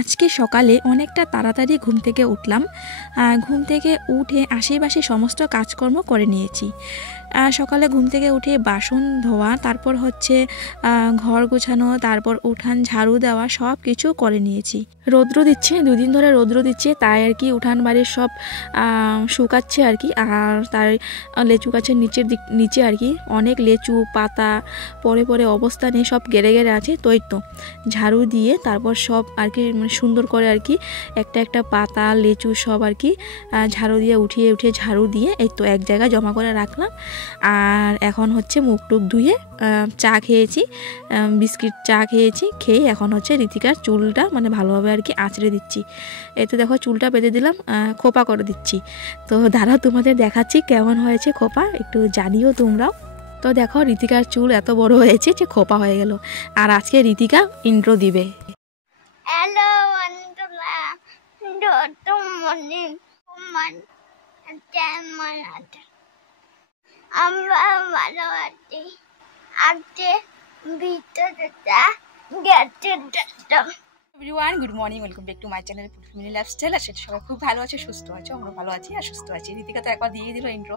আজকে সকালে অনেকটা তাড়াতাড়ি ঘুম থেকে উঠলাম। ঘুম থেকে উঠে আশেপাশে সমস্ত কাজকর্ম করে নিয়েছি। সকালে ঘুম থেকে উঠে বাসন ধোয়া, তারপর হচ্ছে ঘর গোছানো, তারপর উঠান ঝাড়ু দেওয়া, সব কিছু করে নিয়েছি। রৌদ্র দিচ্ছে, দুদিন ধরে রৌদ্র দিচ্ছে, তাই আর কি উঠান বাড়ির সব শুকাচ্ছে আর কি। আর তার লেচু গাছের নিচে আর কি অনেক লেচু পাতা পরে পরে অবস্থানে সব গেড়ে গেড়ে আছে। তো এই তো ঝাড়ু দিয়ে তারপর সব আর কি সুন্দর করে আর কি একটা একটা পাতা লেচু সব আর কি ঝাড়ু দিয়ে উঠিয়ে ঝাড়ু দিয়ে এই তো এক জায়গায় জমা করে রাখলাম। আর এখন হচ্ছে মুখ টুক ধুয়ে চা খেয়েছি, বিস্কিট চা খেয়েছি, খেয়ে এখন হচ্ছে ঋতিকার চুলটা মানে ভালোভাবে আর কি আঁচড়ে দিচ্ছি। এই তো দেখো চুলটা বেঁধে দিলাম, খোপা করে দিচ্ছি। তো দাঁড়াও তোমাদের দেখাচ্ছি কেমন হয়েছে খোপা, একটু জানিও তোমরাও। তো দেখো ঋতিকার চুল এত বড় হয়েছে যে খোপা হয়ে গেল। আর আজকে ঋতিকা ইন্ট্রো দিবে। হ্যালো বন্ধুরা, গুড মর্নিং। আমরা ভালো আছি। আজকে ভিডিওটা গেছে everyone, good morning, welcome back to my channel fulfil lifestyle. আর সেটা সবাই খুব ভালো আছে, সুস্থ আছে, আমরা ভালো আছি আর সুস্থ আছি। ঋতিকা তো একবার দিয়ে দিল ইন্ট্রো,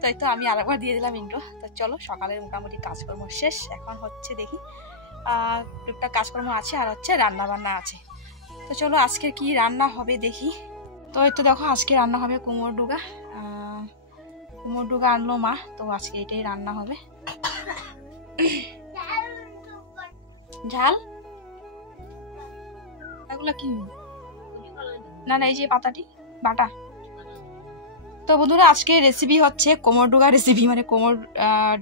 তাই তো আমি আরেকবার দিয়ে দিলাম ইন্ট্রো। তো চলো সকালের মোটামুটি কাজকর্ম শেষ, এখন হচ্ছে দেখি টুকটাক কাজকর্ম আছে আর হচ্ছে রান্না বান্না আছে। তো চলো আজকে কি রান্না হবে দেখি। তো এই তো দেখো আজকে রান্না হবে কুমড়ো ডুগা আনলো মা, তো আজকে এটাই রান্না হবে। ঝাল এগুলা কি না এই যে পাতাটি বাটা। তো বন্ধুরা আজকে রেসিপি হচ্ছে কোমর ডোগা রেসিপি, মানে কোমর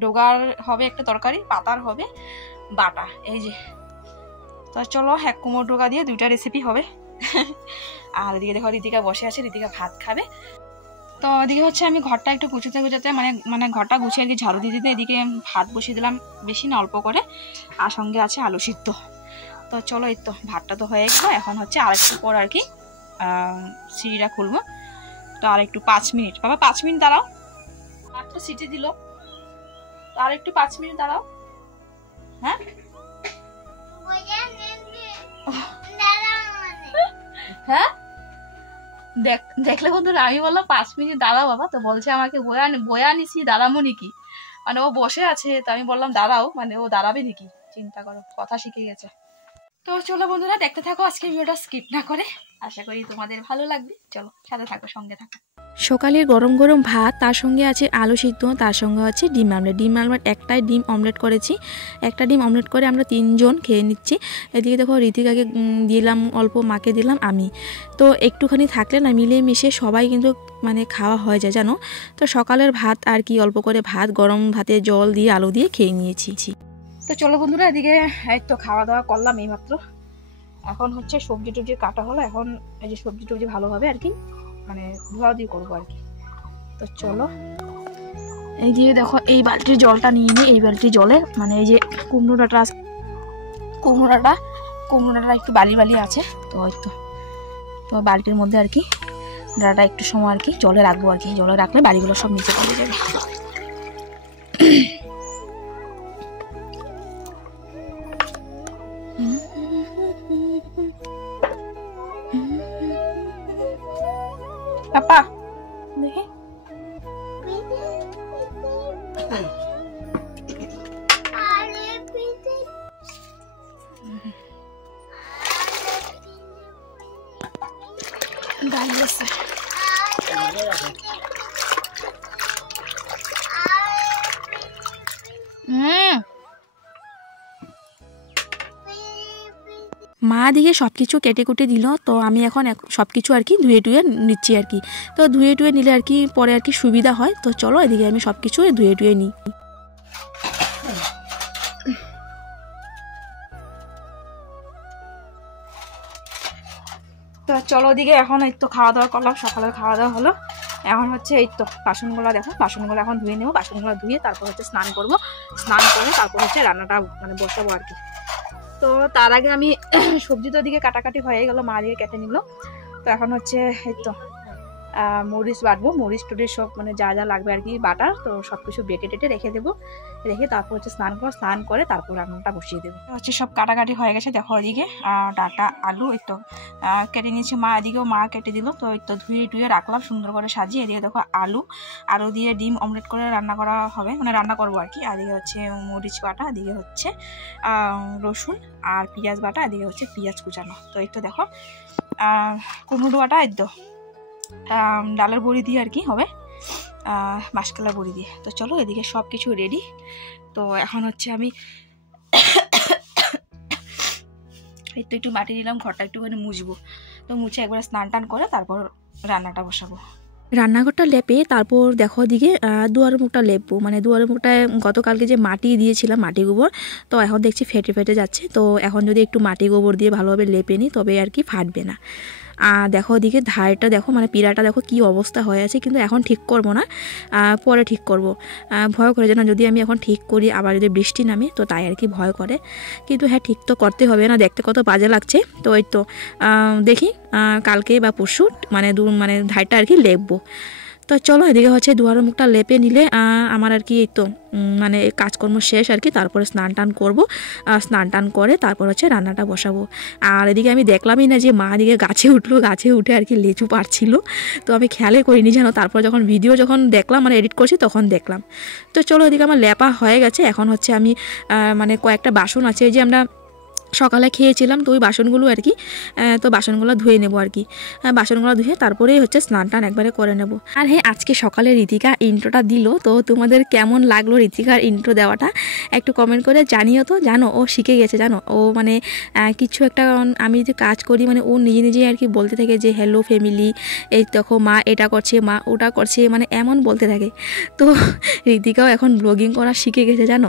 ডোগার হবে একটা তরকারি, পাতার হবে বাটা। এই যে তো চলো এক কোমর ডোগা দিয়ে দুইটা রেসিপি হবে। আর এদিকে দেখো ঋতিকা বসে আছে, ঋতিকা ভাত খাবে। তো এদিকে হচ্ছে আমি ঘরটা একটু গুছাতে মানে ঘরটা গুছিয়ে আর কি ঝাড়ু দিয়ে দিতে এদিকে ভাত বসিয়ে দিলাম, বেশি না অল্প করে, আর সঙ্গে আছে আলু সিদ্ধ। তো চলো এই তো ভাতটা তো হয়ে গেল, এখন হচ্ছে আরেকটু পর আর কি সিঁড়িটা খুলবো। তো আর একটু 5 মিনিট, বাবা 5 মিনিট দাঁড়াও, মাত্র সিটি দিল, তো আর একটু 5 মিনিট দাঁড়াও। হ্যাঁ হ্যাঁ দেখলে বন্ধুরা আমি বললাম 5 মিনিট দাঁড়াও বাবা, তো বলছে আমাকে বয়া নিছি দাঁড়াবো নাকি, মানে ও বসে আছে, তো আমি বললাম দাঁড়াও, মানে ও দাঁড়াবে নাকি, চিন্তা করো, কথা শিখে গেছে। তো চলো বন্ধুরা দেখতে থাকো আজকে ভিডিওটা স্কিপ না করে, আশা করি তোমাদের ভালো লাগবে। চলো সাথে থাকো, সঙ্গে থাকো। সকালের গরম গরম ভাত, তার সঙ্গে আছে আলু সিদ্ধ, তার সঙ্গে আছে ডিম আমলেট। একটাই ডিম অমলেট করেছি, একটা ডিম অমলেট করে আমরা 3 জন খেয়ে নিচ্ছি। এদিকে দেখো ঋতিকাকে দিলাম অল্প, মাকে দিলাম আমি। তো একটুখানি থাকলে না মিলে মিশে সবাই কিন্তু মানে খাওয়া হয়ে যায় জানো। তো সকালের ভাত আর কি অল্প করে ভাত, গরম ভাতে জল দিয়ে আলু দিয়ে খেয়ে নিয়েছি। তো চলো বন্ধুরা এদিকে এই তো খাওয়া দাওয়া করলাম এইমাত্র, এখন হচ্ছে সবজি টবজি কাটা হলো, এখন এই যে সবজি টবজি ভালোভাবে আর কি মানে ধোয়া দিয়ে করবো আর কি। তো চলো এই যে দেখো এই বালতির জলটা নিয়ে নিই, এই বালতির জলে মানে এই যে কুমড়োটা একটু বালি আছে, তো হয়তো তো বালতির মধ্যে আর কি ডাঁটাটা একটু সময় আর কি জলে রাখবো আর কি, জলে রাখলে বাড়িগুলো সব নিচে পড়ে যাবে। পাপা দেখি ডাইলেছে মা দিকে সব কিছু কেটে কুটে দিল, তো আমি এখন সব কিছু আর কি ধুয়ে টুয়ে নিচ্ছি আর কি। তো ধুয়ে টুয়ে নিলে আর কি পরে আর কি সুবিধা হয়। তো চলো এদিকে আমি সব কিছু ধুয়ে টুয়ে নিই। তো চলো ওদিকে এখন এই তো খাওয়া দাওয়া করলাম, সকালের খাওয়া দাওয়া হলো, এখন হচ্ছে এই তো বাসনগুলো দেখো, বাসনগুলো এখন ধুয়ে নেবো, বাসনগুলো ধুয়ে তারপর হচ্ছে স্নান করবো, স্নান করে তারপর হচ্ছে রান্নাটা মানে বসাবো আর কি। তো তার আগে আমি সবজি তো দিকে কাটাকাটি হয়ে গেল, মা দিকে কেটে নিল। তো এখন হচ্ছে এই তো মরিচ বাটবো, মরিচ টরিচ সব মানে যা যা লাগবে আর কি বাটার, তো সব কিছু বেটে টেটে রেখে দেবো। রেখে তারপর হচ্ছে স্নান করে তারপর রান্নাটা বসিয়ে দেবো। হচ্ছে সব কাটাকাটি হয়ে গেছে, দেখো ওইদিকে ডাটা আলু এই তো কেটে নিয়েছি মা, এদিকেও মা কেটে দিল। তো এই তো ধুয়ে টুয়ে রাখলাম সুন্দর করে সাজিয়ে। এদিকে দেখো আলু দিয়ে ডিম অমলেট করে রান্না করা হবে, মানে রান্না করবো আর কি। এদিকে হচ্ছে মরিচ বাটা, এদিকে হচ্ছে রসুন আর পেঁয়াজ বাটা, এদিকে হচ্ছে পেঁয়াজ কুচানো। তো এই তো দেখো কুমড়ো বাটা এই তো ডালের বড়ি দিয়ে আর কি হবে, মাসকালার বড়ি দিয়ে। তো চলো এদিকে সব কিছু রেডি। তো এখন হচ্ছে আমি এই তো একটু মাটি দিলাম, ঘরটা একটুখানি মুছবো। তো মুছে একবার স্নান টান করে তারপর রান্নাটা বসাবো। রান্নাঘরটা লেপে তারপর দেখো দিকে দুয়ারের মুখটা লেপবো, মানে দুয়ারের মুখটায় গতকালকে যে মাটি দিয়েছিলাম মাটি গোবর, তো এখন দেখছি ফেটে ফেটে যাচ্ছে। তো এখন যদি একটু মাটি গোবর দিয়ে ভালোভাবে লেপে নিই তবে আর কি ফাটবে না। দেখো ওদিকে ধারটা দেখো, মানে পিঁড়াটা দেখো কি অবস্থা হয়ে আছে, কিন্তু এখন ঠিক করব না, পরে ঠিক করব। ভয় করে যেন যদি আমি এখন ঠিক করি আবার যদি বৃষ্টি নামে, তো তাই আর কি ভয় করে। কিন্তু হ্যাঁ ঠিক তো করতে হবে না, দেখতে কত বাজে লাগছে। তো এই তো দেখি কালকে বা পরশু মানে ধারটা আর কি লেপবো। তো চলো এদিকে হচ্ছে দুয়ারের মুখটা লেপে নিলে আমার আর কি এই তো মানে কাজকর্ম শেষ আর কি। তারপরে স্নান টান করবো, স্নান টান করে তারপর হচ্ছে রান্নাটা বসাবো। আর এদিকে আমি দেখলামই না যে মা এদিকে গাছে উঠলো, গাছে উঠে আর কি লিচু পাড়ছিল। তো আমি খেয়ালে করিনি জানো, তারপর যখন ভিডিও যখন দেখলাম মানে এডিট করছি তখন দেখলাম। তো চলো এদিকে আমার লেপা হয়ে গেছে। এখন হচ্ছে আমি মানে কয়েকটা বাসন আছে এই যে আমরা সকালে খেয়েছিলাম, তো ওই বাসনগুলো আর কি, তো বাসনগুলো ধুয়ে নেবো আর কি। বাসনগুলো ধুয়ে তারপরেই হচ্ছে স্নান টান একবারে করে নেব। আর হ্যাঁ আজকে সকালে ঋতিকা ইন্ট্রোটা দিল, তো তোমাদের কেমন লাগলো ঋতিকার ইন্ট্রো দেওয়াটা একটু কমেন্ট করে জানিও। তো জানো ও শিখে গেছে, জানো ও মানে কিছু একটা আমি যে কাজ করি মানে ও নিজে নিজেই আর কি বলতে থাকে যে হ্যালো ফ্যামিলি, এই দেখো মা এটা করছে, মা ওটা করছে, মানে এমন বলতে থাকে। তো ঋতিকাও এখন ব্লগিং করা শিখে গেছে জানো।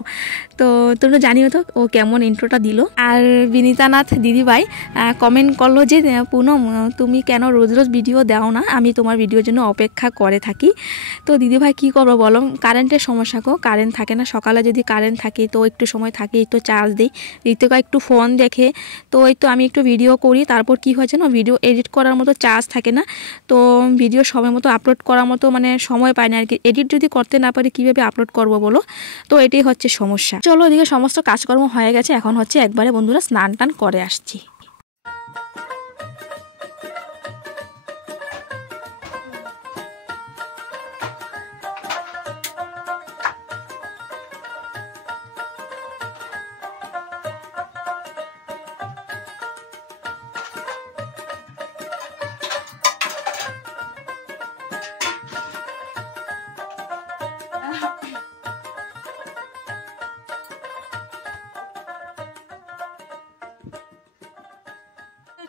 তো তোমরা জানিও তো ও কেমন ইন্ট্রোটা দিল। আর বিনীতানাথ দিদিভাই কমেন্ট করলো যে পুনম তুমি কেন রোজ রোজ ভিডিও দাও না, আমি তোমার ভিডিওর জন্য অপেক্ষা করে থাকি। তো দিদিভাই কী করবো বলো, কারেন্টের সমস্যা গো, কারেন্ট থাকে না। সকালে যদি কারেন্ট থাকে তো একটু সময় থাকে একটু চার্জ দিই, ঋতিকা একটু ফোন দেখে, তো এই তো আমি একটু ভিডিও করি। তারপর কি হয়েছে না, ভিডিও এডিট করার মতো চার্জ থাকে না, তো ভিডিও সময় মতো আপলোড করার মতো মানে সময় পাই না আর কি। এডিট যদি করতে না পারি কীভাবে আপলোড করবো বলো, তো এটাই হচ্ছে সমস্যা। চলো এদিকে সমস্ত কাজকর্ম হয়ে গেছে, এখন হচ্ছে একবারে বন্ধুরা স্নান টান করে আসছি।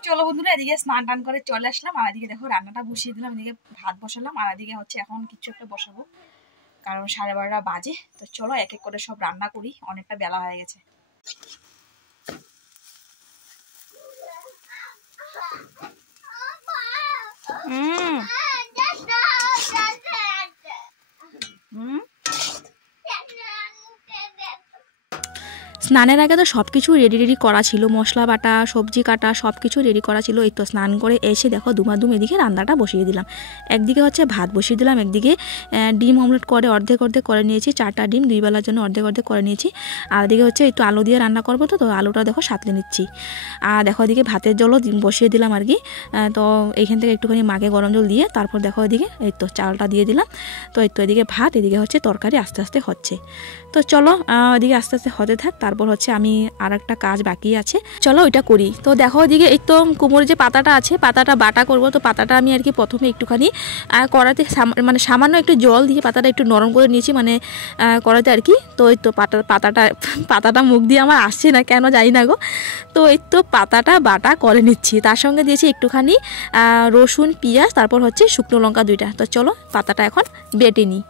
চলো বন্ধুরা এদিকে স্নান টান করে চলে আসলাম, আর এদিকে দেখো রান্নাটা বসিয়ে দিলাম। এদিকে ভাত বসালাম, আর এদিকে হচ্ছে এখন কিছু একটা বসাবো, কারণ 12:30 বাজে। তো চলো এক এক করে সব রান্না করি, অনেকটা বেলা হয়ে গেছে। স্নানের আগে তো সব কিছু রেডি করা ছিল, মশলা বাটা সবজি কাটা সব কিছু রেডি করা ছিল। এই তো স্নান করে এসে দেখো দুমাদুম এদিকে রান্নাটা বসিয়ে দিলাম। একদিকে হচ্ছে ভাত বসিয়ে দিলাম, একদিকে ডিম অমলেট করে অর্ধেক করে নিয়েছি, 4টা ডিম 2 বেলার জন্য অর্ধেক করে নিয়েছি। আর এদিকে হচ্ছে একটু আলু দিয়ে রান্না করবো, তো আলুটা দেখো সাঁতলে নিচ্ছি। আর দেখো এদিকে ভাতের জলও বসিয়ে দিলাম আর কি। তো এইখান থেকে একটুখানি মাকে গরম জল দিয়ে তারপর দেখো এদিকে এই তো চালটা দিয়ে দিলাম। তো এই তো এদিকে ভাত, এদিকে হচ্ছে তরকারি আস্তে আস্তে হচ্ছে। তো চলো এদিকে আস্তে আস্তে হতে থাক, তারপর হচ্ছে আমি আর একটা কাজ বাকি আছে, চলো ওইটা করি। তো দেখো ওইদিকে এই তো কুমড়োর যে পাতাটা আছে, পাতাটা বাটা করব। তো পাতাটা আমি আর কি প্রথমে একটুখানি কড়াতে মানে সামান্য একটু জল দিয়ে পাতাটা একটু নরম করে নিয়েছি, মানে কড়াতে আর কি। তো এই তো পাতাটা মুখ দিয়ে আমার আসছে না কেন জানি না গো। তো এই তো পাতাটা বাটা করে নিচ্ছি, তার সঙ্গে দিয়েছি একটুখানি রসুন পেঁয়াজ, তারপর হচ্ছে শুকনো লঙ্কা 2টা। তো চলো পাতাটা এখন বেটে নিই।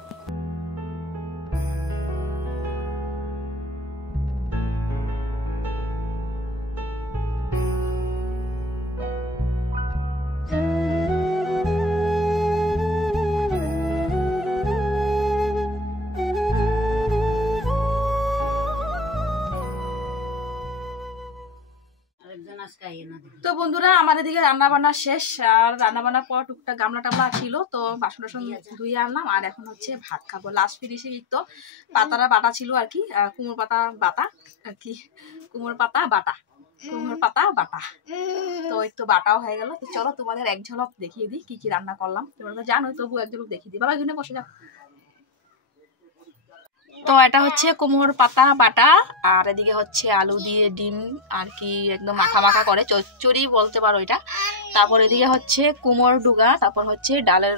তো বন্ধুরা আমার এদিকে রান্না বান্না শেষ, আর রান্না বান্নার পর টুকটাক গামলা টামলা ছিল, তো বাসন টাসন ধুয়ে আনলাম। আর এখন হচ্ছে ভাত খাবো। লাস্ট ফিনিশিং তো পাতাটা বাটা ছিল আর কি, কুমড়ো পাতা বাটা আর কি, কুমড়ো পাতা বাটা। তো একটু বাটাও হয়ে গেল। তো চলো তোমাদের এক ঝলক দেখিয়ে দিই কি কি রান্না করলাম। তোমরা তো জানোই, তবু এক ঝলক দেখিয়ে দিই। বাবা এখানে বসে যাও। তো এটা হচ্ছে কুমড়োর পাতা বাটা, আর এদিকে হচ্ছে আলু দিয়ে ডিম আর কি একদম মাখা মাখা করে চচ্চড়ি বলতে পারো এটা। তারপর এদিকে হচ্ছে কুমড়োর ডুগা, তারপর হচ্ছে ডালের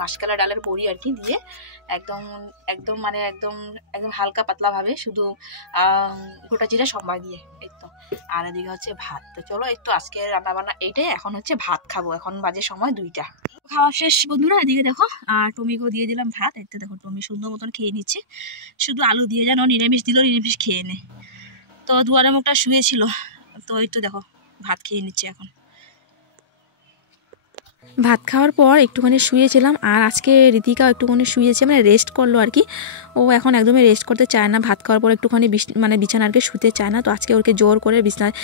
মাসকালা ডালের বড়ি আর কি দিয়ে একদম একদম মানে একদম একদম হালকা পাতলা ভাবে শুধু গোটা জিরা সম্বার দিয়ে এই তো। আর এদিকে হচ্ছে ভাত। তো চলো একটু আজকে রান্না বান্না এইটাই। এখন হচ্ছে ভাত খাবো, এখন বাজে সময় 2টা। খাওয়া শেষ বন্ধুরা। এদিকে দেখো টমিকেও দিয়ে দিলাম ভাত। এতে দেখো টমি সুন্দর মতন খেয়ে নিচ্ছে, শুধু আলু দিয়ে যেন নিরামিষ দিল, নিরামিষ খেয়ে নে। তো দুয়ারে মুখটা শুয়েছিল, তো এই তো দেখো ভাত খেয়ে নিচ্ছে এখন। ভাত খাওয়ার পর একটুখানি শুয়েছিলাম, আর আজকে ঋতিকাও একটুখানি শুয়েছে, মানে রেস্ট করলো আর কি। ও এখন একদমই রেস্ট করতে চায় না, ভাত খাওয়ার পর একটুখানি মানে বিছানা আর কি শুতে চায় না। তো আজকে ওকে জোর করে বিছানায়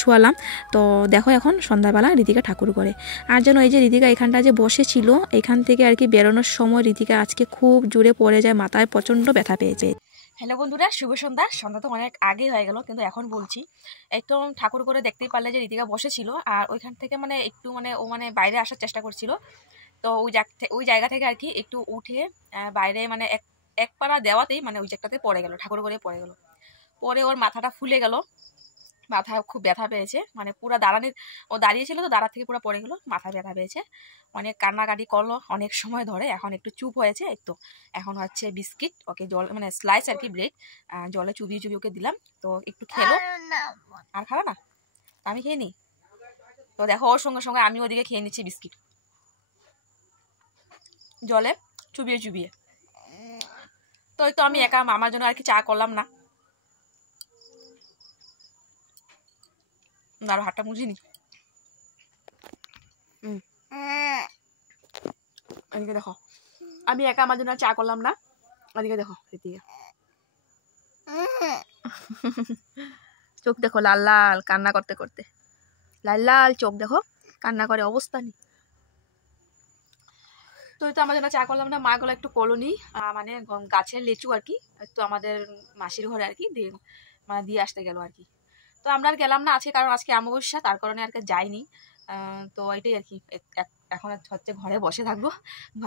শুয়ালাম। তো দেখো এখন সন্ধ্যাবেলা ঋতিকা ঠাকুর করে। আর যেন এই যে ঋতিকা এখানটা যে বসেছিল, এখান থেকে আর কি বেরোনোর সময় ঋতিকা আজকে খুব জোরে পড়ে যায়, মাথায় প্রচণ্ড ব্যথা পেয়েছে। হ্যালো বন্ধুরা, শুভ সন্ধ্যা। সন্ধ্যা তো অনেক আগে হয়ে গেল, কিন্তু এখন বলছি একদম ঠাকুর করে দেখতেই পারলে যে ঋতিকা বসেছিল, আর ওইখান থেকে মানে একটু মানে ও মানে বাইরে আসার চেষ্টা করছিল। তো ওই জায়গা থেকে আর কি একটু উঠে বাইরে মানে এক পাড়া দেওয়াতেই মানে ওই জায়গাটাতে পড়ে গেল, ঠাকুর করে পড়ে গেল। পরে ওর মাথাটা ফুলে গেল, মাথায় খুব ব্যথা পেয়েছে, মানে পুরো ও দাঁড়িয়েছিল তো দাঁড়া থেকে পুরো পড়ে গেলো, মাথায় ব্যথা পেয়েছে, অনেক কান্নাকাটি করলো অনেক সময় ধরে। এখন একটু চুপ হয়েছে। একটু এখন হচ্ছে বিস্কিট ওকে জল মানে স্লাইস আর কি ব্রেড জলে চুবিয়ে চুবিয়ে ওকে দিলাম। তো একটু খেলো। আর খাবে না? আমি খেয়ে নিই। তো দেখো ওর সঙ্গে সঙ্গে আমি ওদিকে খেয়ে নিচ্ছি বিস্কিট জলে চুবিয়ে চুবিয়ে। তো এই তো আমি একা, আমার জন্য আর কি চা করলাম না, আর হাতটা মুছিনি। এদিকে দেখো আমি একা, আমার জন্য চা করলাম না। এদিকে দেখো ঋতিকা চোখ দেখো লাল লাল, কান্না করতে করতে লাল লাল চোখ দেখো, কান্না করে অবস্থা নেই। তো এই তো আমার জন্য চা করলাম না। মা গুলো একটু কলোনি মানে গাছের লিচু আর কি, একটু আমাদের মাসির ঘরে আর কি মানে দিয়ে আসতে গেল আর কি। তো আমরা আর গেলাম না আজকে, কারণ আজকে অমাবস্যা, তার কারণে আর কি যাইনি। তো এটাই আর কি, এখন হচ্ছে ঘরে বসে থাকবো,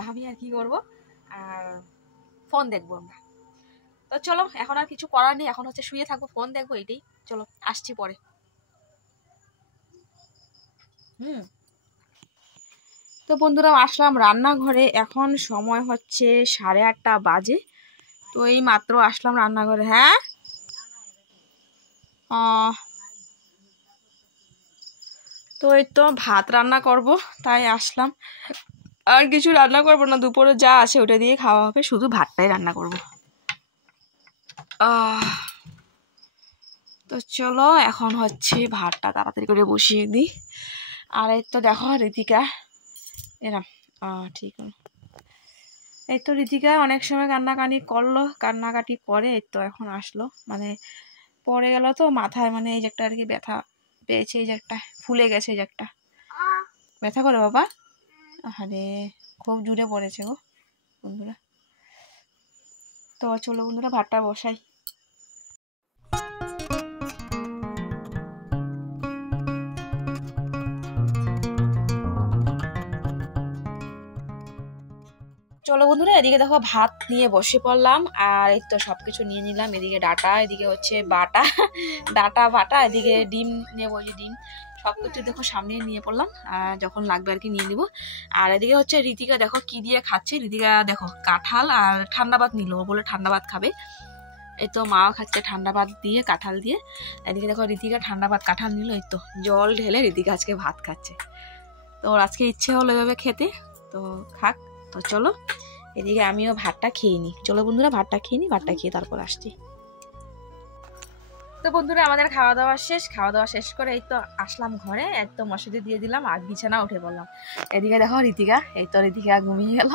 আমি আর কি করবো, আর ফোন দেখবো আমরা। তো চলো এখন আর কিছু করার নেই, এখন হচ্ছে শুয়ে থাকবো, ফোন দেখবো, এটাই। চলো আসছি পরে। তো বন্ধুরা আসলাম রান্নাঘরে, এখন সময় হচ্ছে 8:30 বাজে। তো এই মাত্র আসলাম রান্নাঘরে। হ্যাঁ তো এই তো ভাত রান্না করব, তাই আসলাম। আর কিছু রান্না করব না, দুপুরে যা আছে ওটা দিয়ে খাওয়া হবে, শুধু ভাতটাই রান্না করব। তো চলো এখন হচ্ছে ভাতটা তাড়াতাড়ি করে বসিয়ে দিই। আর এই তো দেখো ঋতিকা এরম ঠিক আছে। এই তো ঋতিকা অনেক সময় কান্নাকাটি করে, এই তো এখন আসলো, মানে পড়ে গেল তো মাথায়, মানে এই যে একটা আর কি ব্যথা পেয়েছে, এই যে একটা ফুলে গেছে, এই যে একটা ব্যথা করে বাবা। আরে খুব জোরে পড়েছে গো বন্ধুরা। তো চলো বন্ধুরা ভাতটা বসাই। চলো বন্ধুরা এদিকে দেখো ভাত নিয়ে বসে পড়লাম, আর এই তো সবকিছু নিয়ে নিলাম। এদিকে ডাটা, এদিকে হচ্ছে ডাটা বাটা, এদিকে ডিম নেবো, যে ডিম সবকিছু দেখো সামনে নিয়ে পড়লাম, যখন লাগবে আর কি নিয়ে নিব। আর এদিকে হচ্ছে ঋতিকা দেখো কি দিয়ে খাচ্ছে। ঋতিকা দেখো কাঁঠাল আর ঠান্ডা ভাত নিল, বলে ঠান্ডা ভাত খাবে। এই তো মাও খাচ্ছে ঠান্ডা ভাত দিয়ে কাঁঠাল দিয়ে। এদিকে দেখো ঋতিকা ঠান্ডা ভাত কাঁঠাল নিল, এই তো জল ঢেলে ঋতিকা আজকে ভাত খাচ্ছে। তো ওর আজকে ইচ্ছে হলো এভাবে খেতে, তো খাক। তো চলো এদিকে আমিও ভাতটা খেয়ে নিই। চলো বন্ধুরা ভাতটা খেয়ে নিই, ভাতটা খেয়ে তারপর আসছি। তো বন্ধুরা আমাদের খাওয়া দাওয়া শেষ করে এই তো আসলাম ঘরে, একদম মশারি দিয়ে দিলাম আর বিছানা উঠে পড়লাম। এদিকে দেখো ঋতিকা, এই তো ঋতিকা ঘুমিয়ে গেল,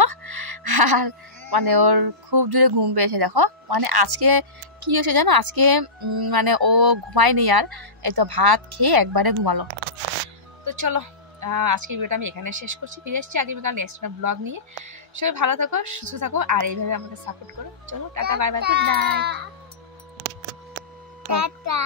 আর মানে ওর খুব জোরে ঘুম পেয়েছে। দেখো মানে আজকে কি হয়েছে জানো, আজকে মানে ও ঘুমায়নি, আর এই তো ভাত খেয়ে একবারে ঘুমালো। তো চলো আজকের ভিডিওটা আমি এখানে শেষ করছি, ফিরে আসছি আগামীকাল নেক্সট একটা ব্লগ নিয়ে। সবাই ভালো থাকো, সুস্থ থাকো, আর এইভাবে আমাকে সাপোর্ট করো। চলো tata, bye bye, good night. Tata.